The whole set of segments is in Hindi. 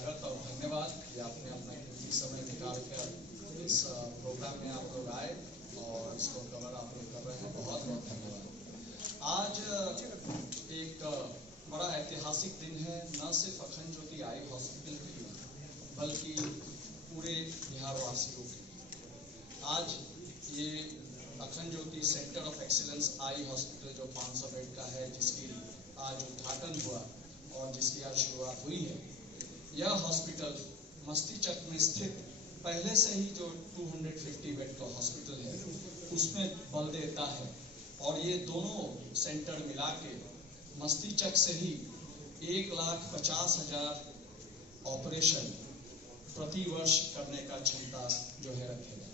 स्वागत और धन्यवाद कि आपने अपना कीमती समय निकाल कर इस प्रोग्राम में आप लोग आए और इसको कवर आप लोग कर रहे हैं। बहुत बहुत धन्यवाद। आज एक बड़ा ऐतिहासिक दिन है, न सिर्फ अखंड ज्योति आई हॉस्पिटल के लिए बल्कि पूरे बिहारवासियों के लिए। आज ये Akhand Jyoti centre of excellence eye hospital जो 500 बेड का है, जिसकी आज उद्घाटन हुआ और जिसकी आज शुरुआत हुई है, यह हॉस्पिटल मस्तीचक में स्थित पहले से ही जो 250 बेड का हॉस्पिटल है उसमें बल देता है। और ये दोनों सेंटर मिला के मस्तीचक से ही 1,50,000 ऑपरेशन प्रति वर्ष करने का क्षमता जो है रखेगा।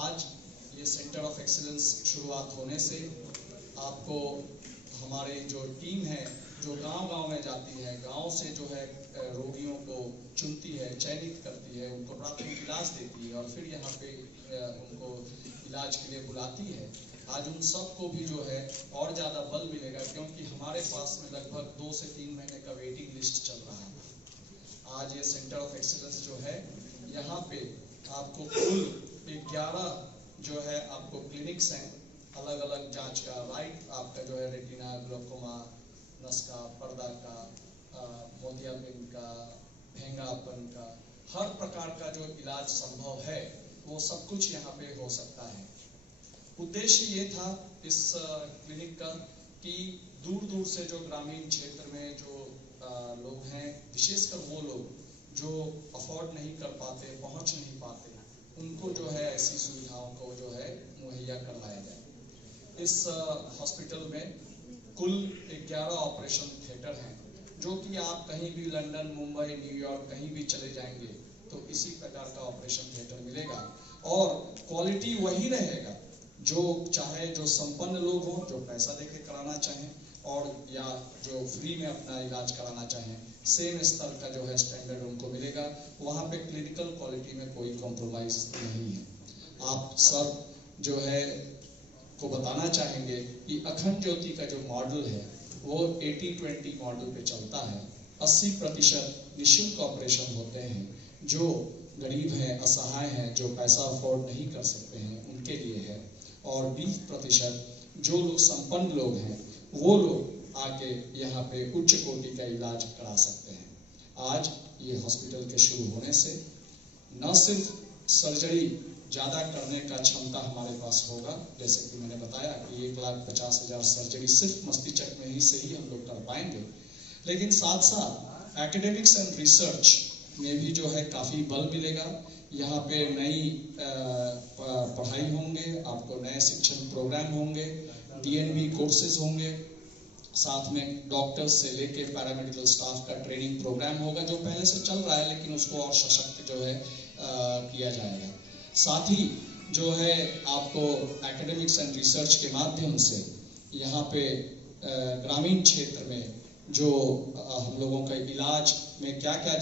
आज ये सेंटर ऑफ एक्सीलेंस शुरुआत होने से आपको हमारे जो टीम है जो गांव-गांव में जाती है, गांव से जो है रोगियों को चुनती है, चयनित करती है, उनको प्राथमिक इलाज देती है और फिर यहाँ पे उनको इलाज के लिए बुलाती है। आज उन सबको भी जो है और ज़्यादा बल मिलेगा, क्योंकि हमारे पास में लगभग 2 से 3 महीने का वेटिंग लिस्ट चल रहा है। आज ये सेंटर ऑफ एक्सीलेंस जो है, यहाँ पे आपको कुल 11 जो है आपको क्लिनिक्स हैं, अलग अलग जांच का, राइट आपका जो है रेटिना, ग्लोकोमा, नस का, पर्दा का, मोतियाबिंद का, भेंगापन का, हर प्रकार का जो इलाज संभव है वो सब कुछ यहाँ पे हो सकता है। उद्देश्य ये था इस क्लिनिक का कि दूर दूर से जो ग्रामीण क्षेत्र में जो लोग हैं, विशेषकर वो लोग जो अफोर्ड नहीं कर पाते, पहुँच नहीं पाते, उनको जो है ऐसी सुविधाओं को जो है मुहैया करवाया जाए। इस हॉस्पिटल में कुल 11 ऑपरेशन थिएटर हैं, जो कि आप कहीं भी लंदन, मुंबई, न्यूयॉर्क कहीं भी चले जाएंगे तो इसी प्रकार का ऑपरेशन थिएटर मिलेगा। और क्वालिटी वही रहेगा, जो चाहे जो संपन्न लोग हों, जो पैसा देके कराना चाहें और या जो फ्री में अपना इलाज कराना चाहें, सेम स्तर का जो है स्टैंडर्ड उनको मिलेगा। वहाँ पे क्लिनिकल क्वालिटी में कोई कॉम्प्रोमाइज नहीं है। आप सब जो है को बताना चाहेंगे कि अखंड ज्योति का जो मॉडल है वो 80-20 मॉडल पे चलता है। 80% निःशुल्क ऑपरेशन होते हैं, जो गरीब हैं, असहाय हैं, जो पैसा अफोर्ड नहीं कर सकते हैं उनके लिए है, और 20% जो लोग संपन्न लोग हैं वो लोग आके यहाँ पे उच्च कोटि का इलाज करा सकते हैं। आज ये हॉस्पिटल के शुरू होने से न सिर्फ सर्जरी ज़्यादा करने का क्षमता हमारे पास होगा, जैसे कि मैंने बताया कि 1,50,000 सर्जरी सिर्फ मस्तिष्क में ही से ही हम लोग कर पाएंगे, लेकिन साथ साथ एकेडमिक्स एंड रिसर्च में भी जो है काफ़ी बल मिलेगा। यहाँ पे नई पढ़ाई होंगे, आपको नए शिक्षण प्रोग्राम होंगे, DNB कोर्सेज होंगे, साथ में डॉक्टर्स से लेके पैरामेडिकल स्टाफ का ट्रेनिंग प्रोग्राम होगा, जो पहले से चल रहा है लेकिन उसको और सशक्त जो है किया जाएगा। साथ ही जो है आपको एकेडमिक्स एंड रिसर्च के माध्यम से यहाँ पे ग्रामीण क्षेत्र में जो हम लोगों का इलाज में क्या क्या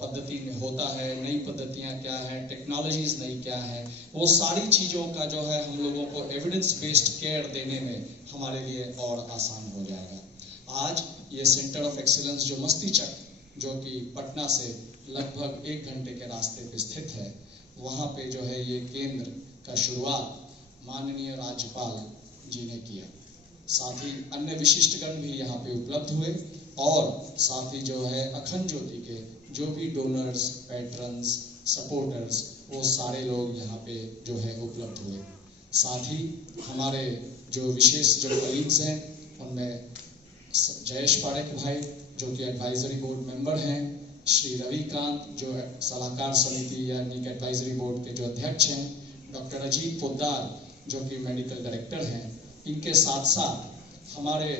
पद्धति में होता है, नई पद्धतियाँ क्या हैं, टेक्नोलॉजीज नई क्या है, वो सारी चीज़ों का जो है हम लोगों को एविडेंस बेस्ड केयर देने में हमारे लिए और आसान हो जाएगा। आज ये सेंटर ऑफ एक्सीलेंस जो मस्तीचक, जो कि पटना से लगभग 1 घंटे के रास्ते पे स्थित है, वहाँ पे जो है ये केंद्र का शुरुआत माननीय राज्यपाल जी ने किया। साथ ही अन्य विशिष्टगण भी यहाँ पे उपलब्ध हुए और साथ ही जो है अखंड ज्योति के जो भी डोनर्स, पैट्रन्स, सपोर्टर्स, वो सारे लोग यहाँ पे जो है उपलब्ध हुए। साथ ही हमारे जो विशेष जो कलीग्स हैं उनमें जयेश पारेख भाई जो कि एडवाइजरी बोर्ड मेंबर हैं, श्री रविकांत जो सलाहकार समिति यानी कि एडवाइजरी बोर्ड के जो अध्यक्ष हैं, डॉक्टर अजीत पोद्दार जो कि मेडिकल डायरेक्टर हैं, इनके साथ साथ हमारे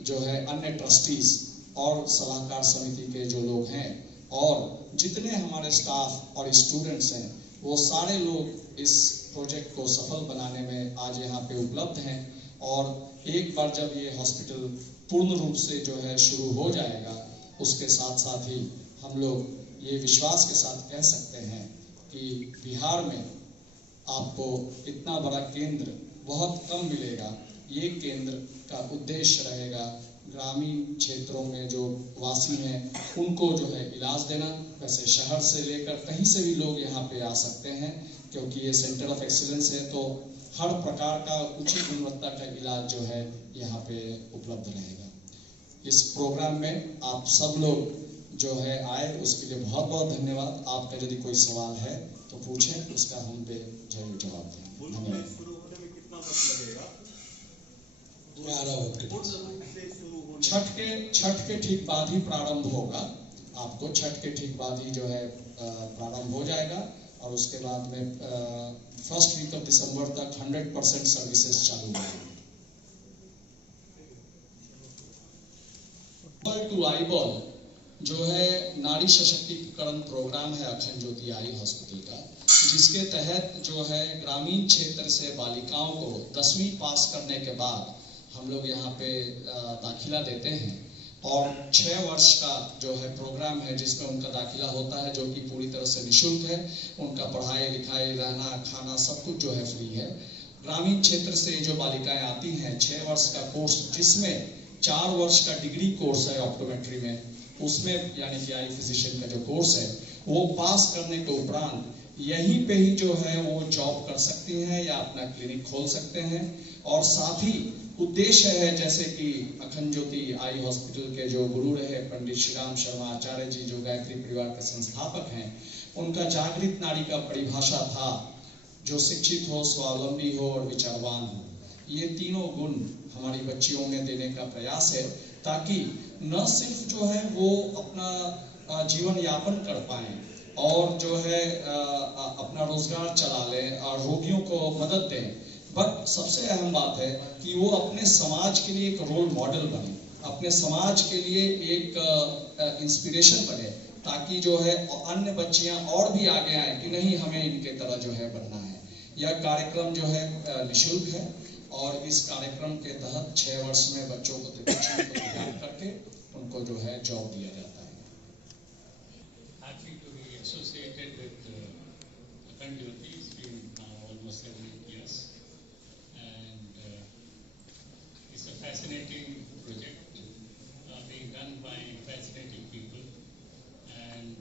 जो है अन्य ट्रस्टीज और सलाहकार समिति के जो लोग हैं और जितने हमारे स्टाफ और स्टूडेंट्स हैं, वो सारे लोग इस प्रोजेक्ट को सफल बनाने में आज यहाँ पे उपलब्ध हैं। और एक बार जब ये हॉस्पिटल पूर्ण रूप से जो है शुरू हो जाएगा, उसके साथ साथ ही हम लोग ये विश्वास के साथ कह सकते हैं कि बिहार में आपको इतना बड़ा केंद्र बहुत कम मिलेगा। ये केंद्र का उद्देश्य रहेगा ग्रामीण क्षेत्रों में जो वासी हैं उनको जो है इलाज देना। वैसे शहर से लेकर कहीं से भी लोग यहाँ पे आ सकते हैं, क्योंकि ये सेंटर ऑफ एक्सीलेंस है, तो हर प्रकार का उचित गुणवत्ता का इलाज जो है यहाँ पे उपलब्ध रहेगा। इस प्रोग्राम में आप सब लोग जो है आए, उसके लिए बहुत बहुत धन्यवाद। आपका यदि कोई सवाल है तो पूछें, उसका हम पे जरूर जवाब देंगे। धन्यवाद। शुरू होने में कितना वक्त लगेगा? छठ के ठीक बाद ही प्रारंभ होगा। आपको छठ के ठीक बाद ही जो है प्रारंभ हो जाएगा, और उसके बाद में फर्स्ट वीक ऑफ दिसंबर तक 100% सर्विसेज चालू होंगी। टू आई बॉल जो है नारी सशक्तिकरण प्रोग्राम है अखंड ज्योति आई हॉस्पिटल का, जिसके तहत जो है ग्रामीण क्षेत्र से बालिकाओं को 10वीं पास करने के बाद हम लोग यहाँ पे दाखिला देते हैं, और 6 वर्ष का जो है प्रोग्राम है जिसमें उनका दाखिला होता है, जो कि पूरी तरह से निःशुल्क है। उनका पढ़ाई लिखाई रहना खाना सब कुछ जो है फ्री है। ग्रामीण क्षेत्र से जो बालिकाएं आती हैं, 6 वर्ष का कोर्स जिसमें 4 वर्ष का डिग्री कोर्स है ऑप्टोमेट्री में, उसमें यानी कि आई फिजिशियन का जो कोर्स है वो पास करने के उपरांत यहीं पे ही जो है वो जॉब कर सकती हैं या अपना क्लिनिक खोल सकते हैं। और साथ ही उद्देश्य है, जैसे कि अखंड ज्योति आई हॉस्पिटल के जो गुरु रहे पंडित श्री राम शर्मा आचार्य जी, जो गायत्री परिवार के संस्थापक हैं, उनका जागृत नारी का परिभाषा था जो शिक्षित हो, स्वावलंबी हो और विचारवान हो। ये तीनों गुण हमारी बच्चियों में देने का प्रयास है, ताकि न सिर्फ जो है वो अपना जीवन यापन कर पाए और जो है अपना रोजगार चला लें और रोगियों को मदद दें, बट सबसे अहम बात है कि वो अपने समाज के लिए एक रोल मॉडल बने, अपने समाज के लिए एक इंस्पिरेशन बने, ताकि जो है अन्य बच्चियां और भी आगे आए कि नहीं हमें इनके तरह जो है बनना है। यह कार्यक्रम जो है निःशुल्क है, और इस कार्यक्रम के तहत 6 वर्ष में बच्चों को तैयार करके उनको जो है जॉब दिया जाता है। Happy to be associated with Akhand Jyoti. It's been now almost 7 years, and it's a fascinating project being done by fascinating people, and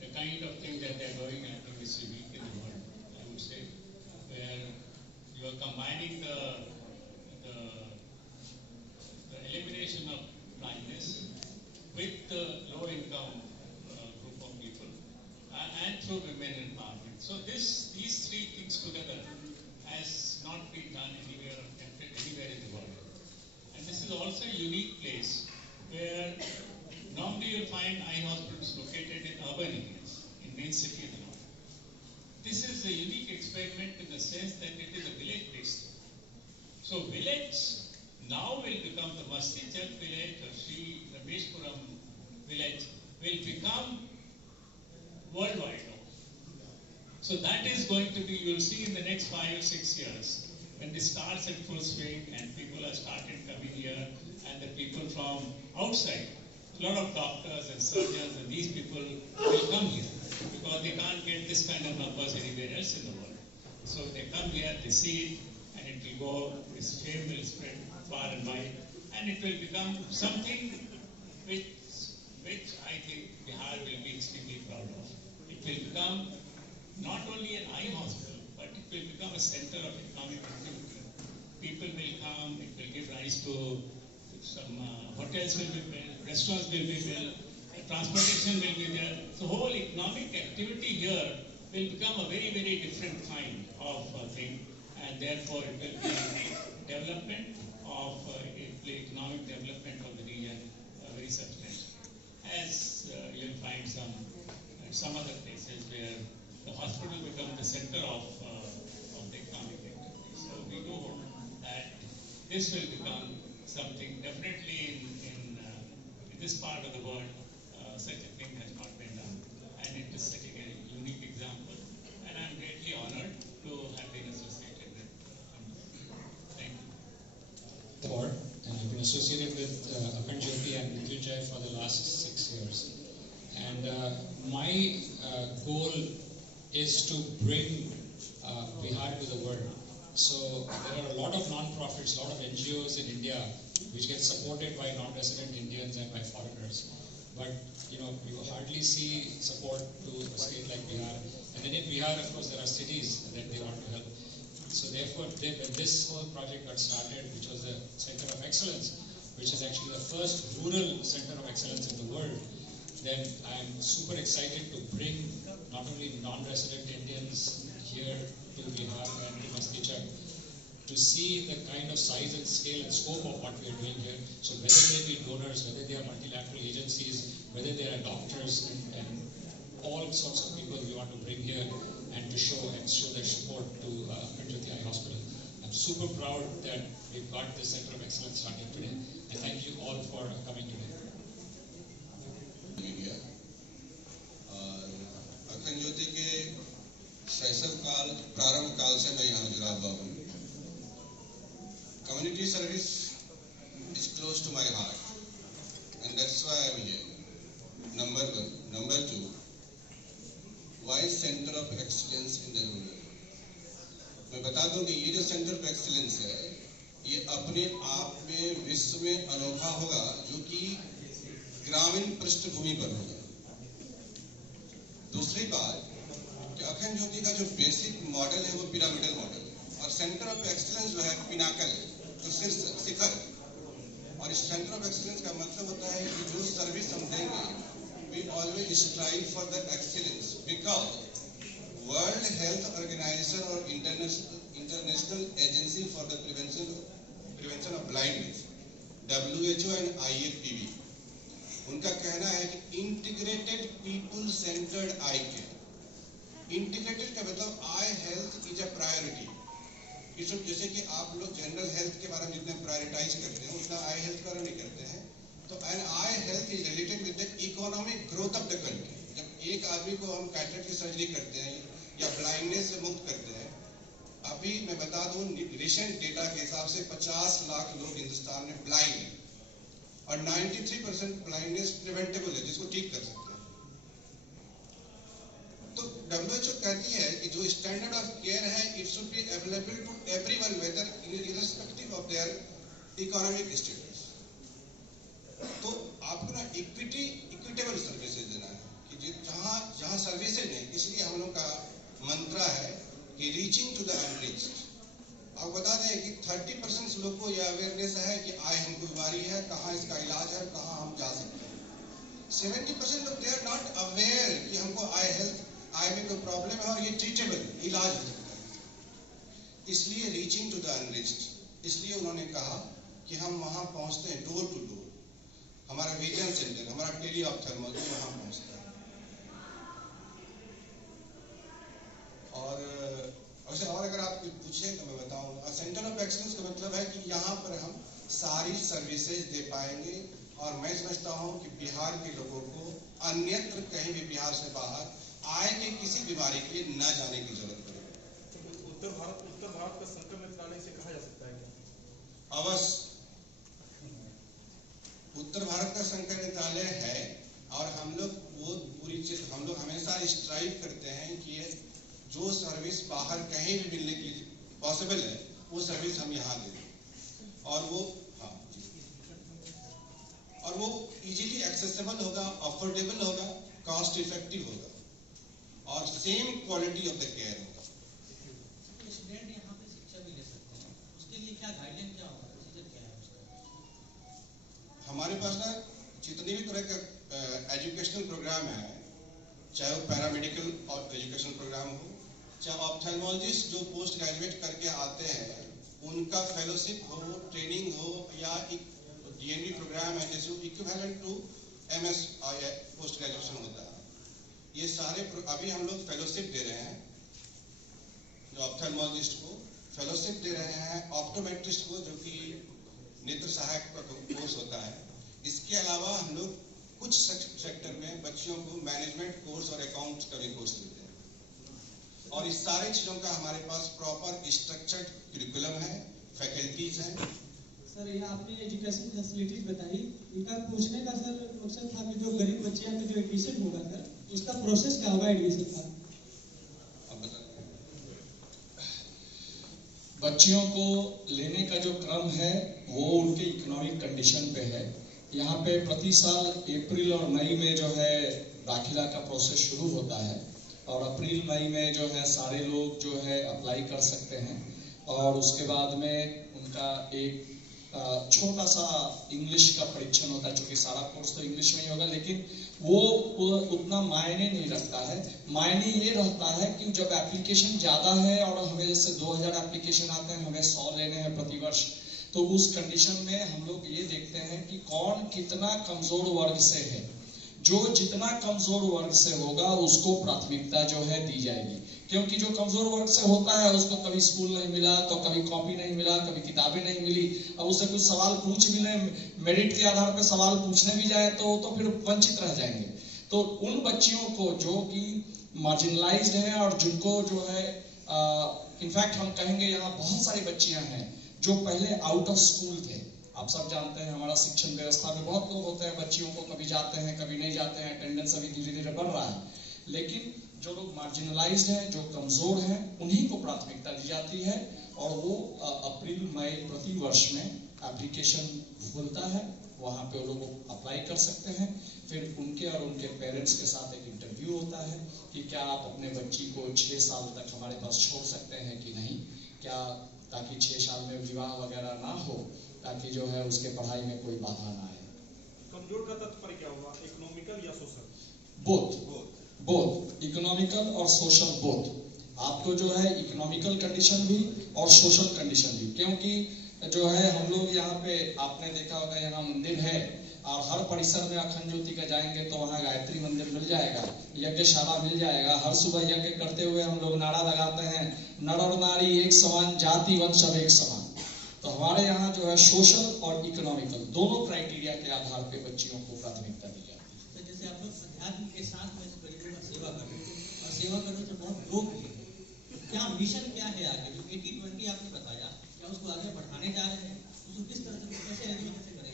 the kind of thing that they're doing, I think, is unique in the world, I would say, where you are combining the elimination of blindness with the low income group of people, and through women empowerment. So these three things together has not been done anywhere in the world. And this is also a unique place where normally you'll find eye hospitals located in urban areas, in main cities and all. This is a unique experiment in the sense that it is a village-based. So village now will become the Masjid village or Sri Rameshpuram village will become worldwide. So that is going to be, you'll see in the next 5 or 6 years, when this starts at full swing and people are started coming here, and the people from outside, a lot of doctors and surgeons and these people will come here, because they can't get this kind of numbers anywhere else in the world. So they come here, they see it, and it will go, this fame will spread far and wide, and it will become something which I think Bihar will be extremely proud of. It will become not only an eye hospital, but it will become a center of economic activity. People will come, it will give rise to some hotels will be built, restaurants will be built, transportation will be there. So whole economic activity here will become a very, very different kind of thing, and therefore it will be development of economic development of the region very substantial. As you'll find some other places where the hospital becomes the center of the economic activity. So we do hope that this will become something. Definitely in this part of the world, such a thing has not been done, and it is setting a unique example. And I'm greatly honored to have been associated with it. Thank you. And I've been associated with Akhand Jyoti and Mrityunjay for the last 6 years. And my goal is to bring Bihar to the world. So there are a lot of non-profits, a lot of NGOs in India which gets supported by non-resident Indians and by foreigners. But you hardly see support to a state like Bihar. And then in Bihar, of course, there are cities that they want to help. So therefore, when this whole project got started, which was the Center of Excellence, which is actually the first rural center of excellence in the world, then I'm super excited to bring not only non-resident Indians here to Bihar and to Mastichak to see the kind of size and scale and scope of what we are doing here. So whether they be donors, whether they are multilateral agencies, whether they are doctors and all sorts of people we want to bring here and to show their support to Akanjyoti Eye Hospital. I'm super proud that we've got this Center of Excellence starting today. And thank you all for coming today. Media और अखंड के शैशव काल प्रारंभ काल से मैं यहाँ जुड़ा हुआ हूँ. Community service is close to my heart, and that's why I'm here. Number one. Number two, why Center of Excellence in the rural? मैं बता दूं कि ये जो Center of Excellence है, ये अपने आप में विश्व में अनोखा होगा, जो कि ग्रामीण पृष्ठभूमि पर होगा. दूसरी बात कि अखंड ज्योति का जो बेसिक मॉडल है वो पिरामिडल मॉडल है, और सेंटर ऑफ एक्सीलेंस जो है पिनाकल है, तो शिखर. और इस सेंटर ऑफ एक्सीलेंस का मतलब होता है कि जो सर्विस हम देंगे, we always strive for the excellence, because world health organisation और international agency for the prevention of blindness, WHO and IFPB, उनका कहना है कि integrated people centred eye care. Integrated का मतलब eye health is a priority. जैसे कि आप लोग जनरल हेल्थ के बारे में जितने प्रायोरिटाइज करते हैं, उतना आई हेल्थ पर नहीं करते हैं. तो and I health is related with the economic growth of the country. जब एक आदमी को हम कैटरेक्ट की सर्जरी करते हैं या ब्लाइंडनेस से मुक्त करते हैं, अभी मैं बता दूं रिसेंट डेटा के हिसाब से 50 लाख लोग हिंदुस्तान में ब्लाइंड हैं, और 93% ब्लाइंडनेस प्रिवेंटेबल है, जिसको ठीक कर सकते हैं. तो WHO कहती है कि जो स्टैंडर्ड ऑफ केयर है, it should be available to everyone, whether irrespective of their economic status. तो आपको ना इक्विटेबल सर्विसेज देना है कि जहां सर्विसेज नहीं. इसलिए हम लोग का मंत्रा है कि रीचिंग टू द अनरीच्ड. आपको बता दें कि 30% लोग को यह अवेयरनेस है कि आई हमको बीमारी है, कहाँ इसका इलाज है, कहाँ हम जा सकते हैं. 70% लोग दे आर नॉट अवेयर कि हमको आई में कोई प्रॉब्लम है और ये ट्रीटेबल इलाज हो सकता है. इसलिए रीचिंग टू द अनरीच्ड, इसलिए उन्होंने कहा कि हम वहां पहुंचते हैं डोर टू डोर. हमारा विजन सेंटर, हमारा टेली ऑप्थेल्मोलॉजी वहां पहुंचता है. और अगर आप कुछ पूछे तो मैं बताऊंगा. सेंटर ऑफ एक्सीलेंस का मतलब है कि यहाँ पर हम सारी सर्विसेज दे पाएंगे, और मैं समझता हूँ कि बिहार के लोगों को अन्यत्र कहीं भी बिहार से बाहर आय के किसी बीमारी के लिए न जाने की जरूरत पड़ेगी. उत्तर भारत का संक्रमण नेत्रालय से कहा जा सकता है क्या? अवश्य. उत्तर भारत का संकर नेत्रालय है, और हम लोग वो पूरी चीज हम लोग हमेशा स्ट्राइव करते हैं कि ये जो सर्विस बाहर कहीं भी मिलने के लिए पॉसिबल है, वो सर्विस हम यहाँ दें, और वो इजीली एक्सेसिबल होगा, अफोर्डेबल होगा, कॉस्ट इफेक्टिव होगा, और same quality of the care होगा. स्टूडेंट यहाँ पे शिक्षा भी ले सकते हैं, उसके लिए क्या गाइडलाइन क्या होगा, प्रोसीजर क्या है उसका? हमारे पास ना जितनी भी तरह का एजुकेशनल प्रोग्राम है, चाहे वो पैरामेडिकल और एजुकेशनल प्रोग्राम हो, चाहे ऑप्थेल्मोलॉजिस्ट जो पोस्ट ग्रेजुएट करके आते हैं उनका फेलोशिप हो, ट्रेनिंग हो, या DND प्रोग्राम है जैसे equivalent to MS post graduation होता है. ये सारे अभी हम लोग फेलोशिप दे रहे हैं. जो ऑप्थेल्मोलॉजिस्ट को फेलोशिप दे रहे हैं, ऑप्टोमेट्रिस्ट को जो कि नेत्र सहायक का कोर्स होता है. इसके अलावा हम लोग कुछ सेक्टर में बच्चियों को मैनेजमेंट कोर्स और अकाउंट का भी कोर्स देते हैं. और इस सारे चीजों का हमारे पास प्रॉपर स्ट्रक्चर्ड करिकुलम है, फैकल्टीज हैं. सर, ये आपने एजुकेशन फैसिलिटीज बताई, इनका पूछने का सर मकसद था कि जो गरीब बच्चियां का जो एडमिशन होगा सर, उसका प्रोसेस क्या होगा एडमिशन का? बच्चों बच्चियों को लेने का जो क्रम है वो उनके इकोनॉमिक कंडीशन पे है। यहाँ पे प्रति साल अप्रैल और मई में जो है दाखिला का प्रोसेस शुरू होता है और अप्रैल मई में जो है सारे लोग जो है अप्लाई कर सकते हैं और उसके बाद में उनका एक छोटा सा इंग्लिश का परीक्षण होता है, क्योंकि सारा कोर्स तो इंग्लिश में ही होगा, लेकिन वो उतना मायने नहीं रखता है। मायने ये रहता है कि जब एप्लीकेशन ज़्यादा है और हमें जैसे 2000 एप्लीकेशन आते हैं, हमें 100 लेने हैं प्रति वर्ष, तो उस कंडीशन में हम लोग ये देखते हैं कि कौन कितना कमजोर वर्ग से है। जो जितना कमजोर वर्ग से होगा उसको प्राथमिकता जो है दी जाएगी, क्योंकि जो कमजोर वर्ग से होता है उसको कभी स्कूल नहीं मिला, तो कभी कॉपी नहीं मिला, कभी किताबें नहीं मिली, अब उससे कुछ सवाल पूछ भी नहीं, मेरिट के आधार पर सवाल पूछने भी जाए तो फिर वंचित रह जाएंगे। तो उन बच्चियों को जो कि मार्जिनलाइज्ड है और जिनको जो है इनफैक्ट हम कहेंगे यहाँ बहुत सारी बच्चियां हैं जो पहले आउट ऑफ स्कूल थे। आप सब जानते हैं हमारा शिक्षण व्यवस्था में बहुत लोग होते हैं, बच्चियों को कभी जाते हैं कभी नहीं जाते हैं, अटेंडेंस अभी धीरे धीरे बढ़ रहा है, लेकिन जो लोग मार्जिनलाइज्ड हैं, जो कमजोर हैं, उन्हीं को प्राथमिकता दी जाती है और वो अप्रैल मई प्रति वर्ष में एप्लीकेशन खुलता है, वहाँ पे वो लोग अप्लाई कर सकते हैं। फिर उनके और उनके पेरेंट्स के साथ एक इंटरव्यू होता है कि क्या आप अपने बच्ची को 6 साल तक हमारे पास छोड़ सकते हैं कि नहीं, क्या, ताकि 6 साल में विवाह वगैरह ना हो, ताकि जो है उसके पढ़ाई में कोई बाधा ना आए। कमजोर का तात्पर्य क्या हुआ, इकोनॉमिकल या सोशल? बोथ इकोनॉमिकल और सोशल बोथ। आपको जो है इकोनॉमिकल कंडीशन भी और सोशल कंडीशन भी, क्योंकि जो है हम लोग यहाँ पे आपने देखा होगा यहाँ मंदिर है और हर परिसर में अखंड ज्योति का जाएंगे तो वहाँ गायत्री मंदिर मिल जाएगा, यज्ञशाला मिल जाएगा। हर सुबह यज्ञ करते हुए हम लोग नारा लगाते हैं, नर और नारी एक समान, जाति वंश सब एक समान। तो हमारे यहाँ जो है सोशल और इकोनॉमिकल दोनों क्राइटेरिया के आधार पे बच्चियों को प्राथमिकता दी जाती है। तो जैसे आप लोग अध्यात्म के साथ में गरीबों का सेवा करते हैं और सेवा करने से बहुत लोग भी हैं, क्या मिशन क्या है आगे? जो 80-20 आपने बताया, क्या उसको आगे बढ़ाने जा रहे हैं? उसको किस तरह से कैसे करें,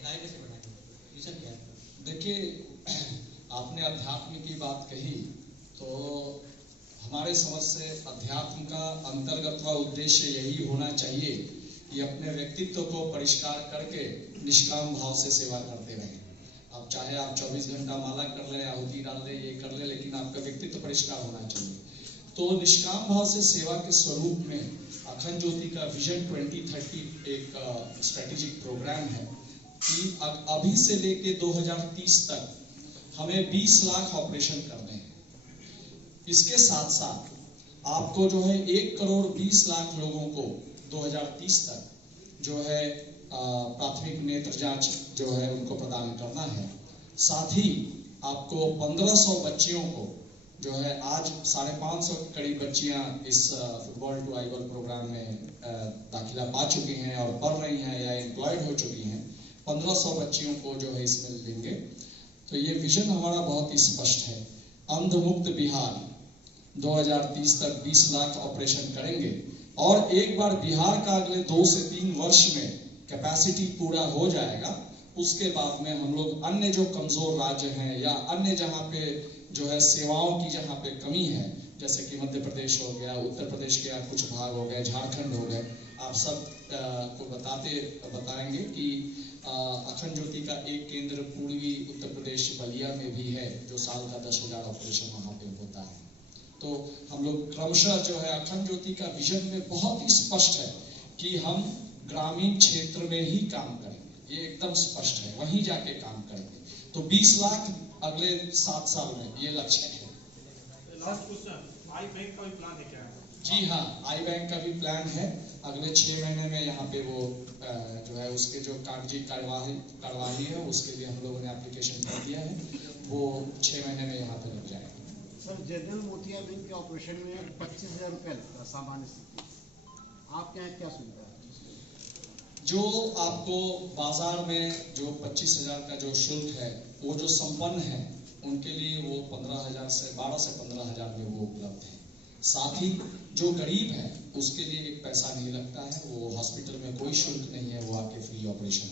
आगे कैसे बढ़ाएंगे, मिशन क्या है? देखिए, आपने अध्यात्म की बात कही तो हमारे समझ से अध्यात्म का अंतर्गत व उद्देश्य यही होना चाहिए कि अपने व्यक्तित्व को परिष्कार करके निष्काम भाव से सेवा करते रहें। अब चाहे आप 24 घंटा माला कर ले, आहुति डाल ले, ये कर ले, लेकिन आपका व्यक्तित्व परिष्कार होना चाहिए। तो निष्काम भाव से सेवा के स्वरूप में अखंड ज्योति का विजन 2030 एक स्ट्रेटेजिक प्रोग्राम है कि अभी से लेके 2030 तक हमें 20 लाख ऑपरेशन करने हैं। इसके साथ साथ आपको जो है 1 करोड़ 20 लाख लोगों को 2030 तक जो है प्राथमिक नेत्र जांच जो है उनको प्रदान करना है। साथ ही आपको 1500 बच्चियों को जो है आज 550 करीब बच्चियां इस फुटबॉल टू आईबॉल प्रोग्राम में दाखिला पा चुकी हैं और पढ़ रही हैं या एम्प्लॉयड हो चुकी हैं। 1500 बच्चियों को जो है इसमें देंगे। तो ये विजन हमारा बहुत ही स्पष्ट है, अंध मुक्त बिहार 2030 तक 20 लाख ऑपरेशन करेंगे और एक बार बिहार का अगले 2 से 3 वर्ष में कैपेसिटी पूरा हो जाएगा, उसके बाद में हम लोग अन्य जो कमजोर राज्य हैं या अन्य जहाँ पे जो है सेवाओं की जहाँ पे कमी है, जैसे कि मध्य प्रदेश हो गया, उत्तर प्रदेश के कुछ भाग हो गए, झारखंड हो गए, आप सब को बताएंगे कि अखंड ज्योति का एक केंद्र पूर्वी उत्तर प्रदेश बलिया में भी है, जो साल का 10,000 ऑपरेशन वहाँ पे होता है। तो हम लोग क्रमशः जो है अखंड ज्योति का विजन में बहुत ही स्पष्ट है कि हम ग्रामीण क्षेत्र में ही काम करेंगे, ये एकदम स्पष्ट है, वहीं जाके काम करेंगे। तो 20 लाख अगले 7 साल में ये लक्ष्य है। लास्ट क्वेश्चन, आई बैंक का भी प्लान है क्या? जी हाँ, आई बैंक का भी प्लान है। अगले 6 महीने में यहाँ पे वो जो है उसके जो कागजी कार्यवाही है उसके लिए हम लोगों ने एप्लीकेशन कर दिया है, वो 6 महीने में यहाँ पे लग जाएगा। सर, जनरल मोतियाबिंद के ऑपरेशन में 25,000 रुपये लगता है सामान्य स्थिति, आपके यहाँ क्या सुविधा है? जो आपको बाजार में जो 25,000 का जो शुल्क है, वो जो संपन्न है उनके लिए वो 12 से 15,000 में वो उपलब्ध है। साथ ही जो गरीब है उसके लिए एक पैसा नहीं लगता है, वो हॉस्पिटल में कोई शुल्क नहीं है, वो आके फ्री ऑपरेशन